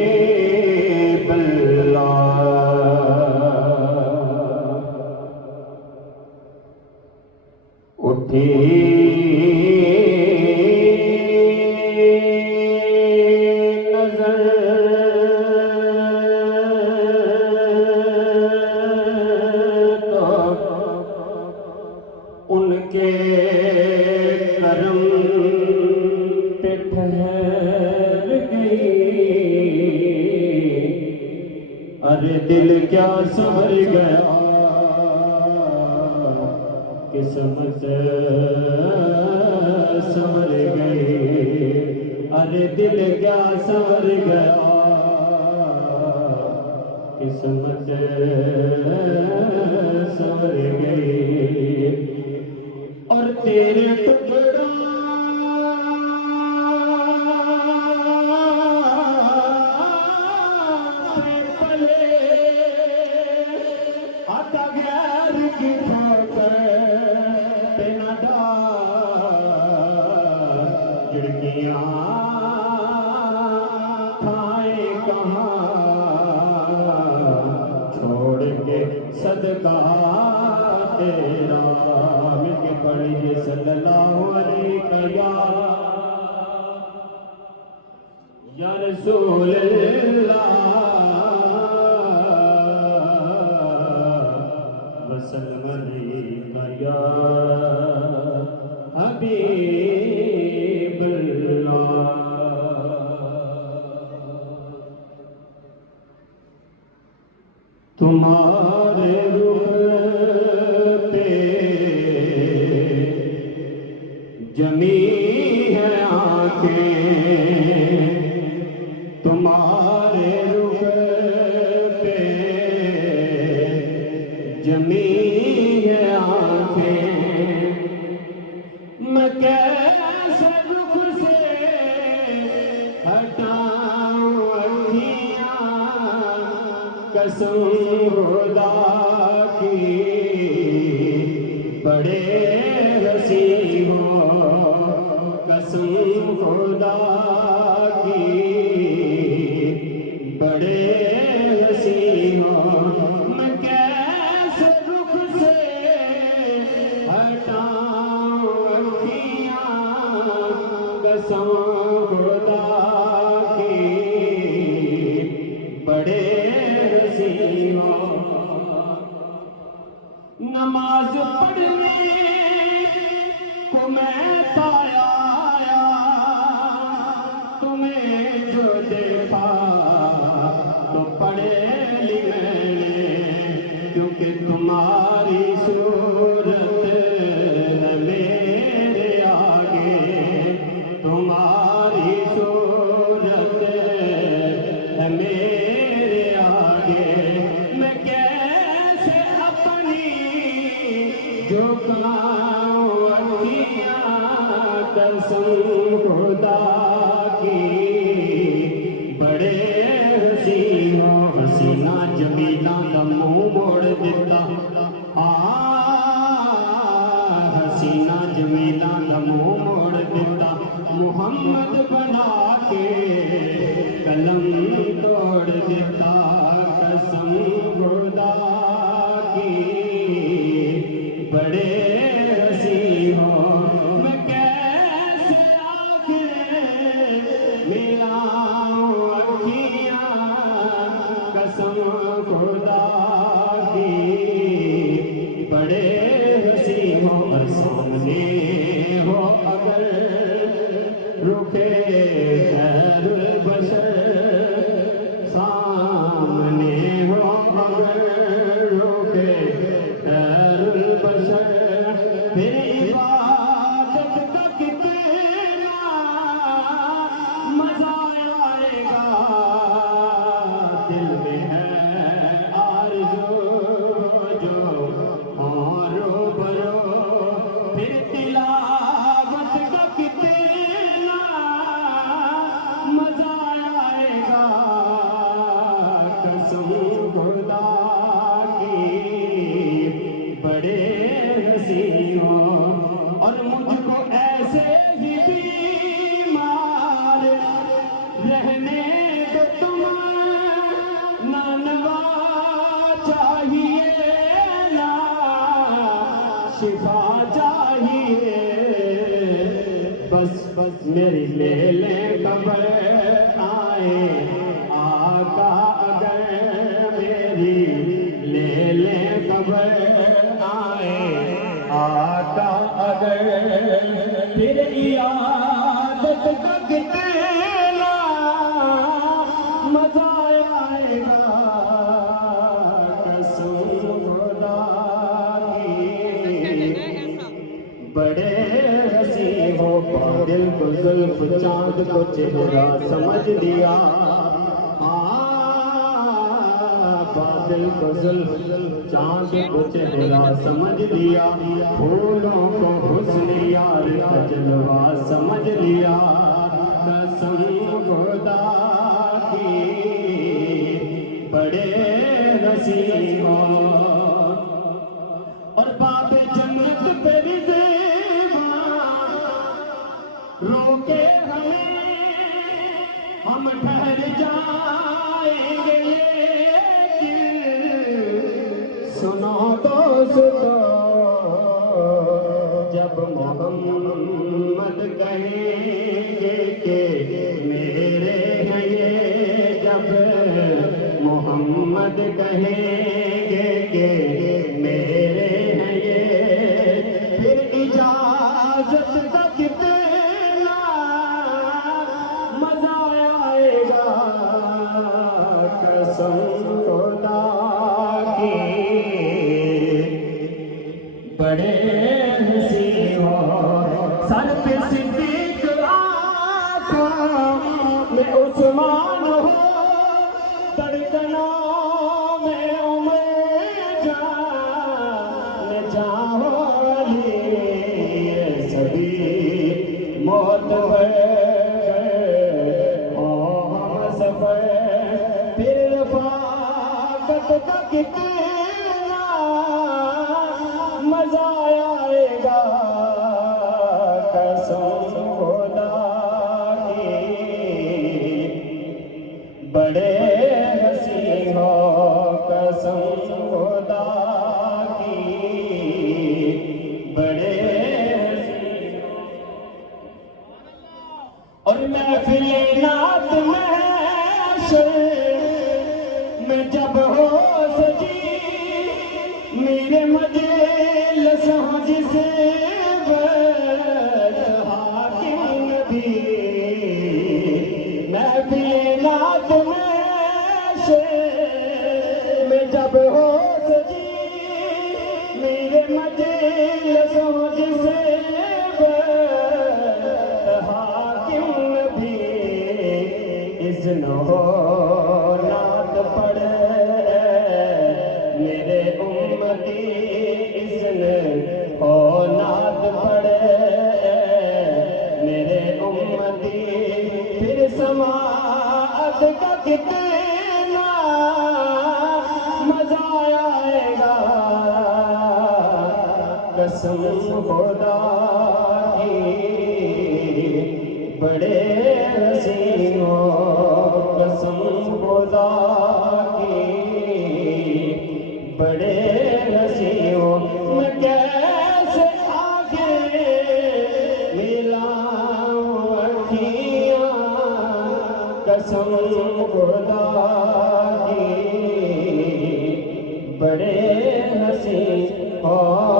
حبیب اللہ اٹھی نظر تو ان کے کرم پہ ٹھہر گئی ارے دل کیا سنور گیا قسمت سنور گئی ارے دل کیا سنور گیا قسمت سنور گئی اور تیرے ٹکڑا پلے آتا غیر کی ٹھوکر تینا ڈال جڑکیاں کھائیں کہاں چھوڑ کے صدقہ تیرا مل کے پڑھیے صلی اللہ علیہ یا رسول اللہ وسلم علیہ یا حبیب اللہ تمہارے رخ پہ جمی ہے آنکھیں تمہارے رخ پہ جمی ہے آنکھیں میں کیسے رخ سے ہٹاؤں اکھیاں قسم خدا کی بڑے حسین ہو قسم خدا کی بڑے حسین ہو میں کیسے رخ سے ہٹاؤں اکھیاں قسم خدا کی بڑے حسین ہو نماز پڑھنے کو میں پایا تمہیں جو دیکھا تو پڑھے لی میں نے کیونکہ تمہاری صورت ہے میرے آگے تمہاری صورت ہے میرے آگے میں کیسے اپنی جھکاؤں اکھیاں قسم خدا کی بڑے حسین ہو حسینہ جمیلہ کا منہ موڑ دیتا حسینہ جمیلہ کا منہ موڑ دیتا محمد بنا کے قلم توڑ دیتا قسم خدا کی بڑے حسین ہو میں کیسے آنکھیں ملاؤں اکھیاں قسم خدا کی بڑے حسین ہو اور سامنے ہو اگر رکھے خیر البشر سامنے ہو اگر رکھے خیر البشر پھر عبادت کا کتنا مزہ آئے گا دل میں ہے آرزو جو رو برو پھر تلاوت کا کتنا مزہ آئے گا قسم خدا کی بڑے حسین ہو اور مجھ کو ایسے ہی بیمار شفا چاہیے بس میری لے لیں خبر آئے آقا اگر میری لے لیں خبر آئے آقا اگر پھر عیادت کا کتنا مزہ آئے گا قسم خدا کی بڑے ہنسی ہو دل کو زلف چاند کو چہرہ سمجھ لیا بادل کو زلف چاند کو چہرہ سمجھ لیا پھولوں کو حسن یار کا جلوہ سمجھ لیا قسم خدا کی بڑے نصیب اور باب جنت پہ بھی روکے ہم ٹھہر جائیں گے لیکن سنو دوستو جب محمد کہیں گے کہ میرے ہیں یہ جب محمد کہیں گے کہ میرے ہیں یہ پھر اجازت کا کتنا قسم خدا کی بڑے ہنسی ہو سر پہ صدیق آنکھوں میں عثمان ہو دھڑکنوں میں عمر جان علی سبھی موت ہے پھر رفاقت کا کتنا مزہ آئے گا قسم خدا کی بڑے ہنسی ہو قسم خدا کی بڑے ہنسی اور محفل نعت میں جب ہو سجی میرے مجلس جسے حاکم نبی محفل نعت میں جب ہو سجی میرے مجلس جسے حاکم نبی اذن ہو نعت پڑھے میرے امتی اذن ہو نعت پڑھے میرے امتی پھر سماعت کا کتنا مزہ آئے گا قسم خدا کی بڑے ہنسی ہو قسم خدا کی بڑے ہنسی ہو میں کیسے آگے ملاؤں اکھیاں قسم خدا کی بڑے ہنسی ہو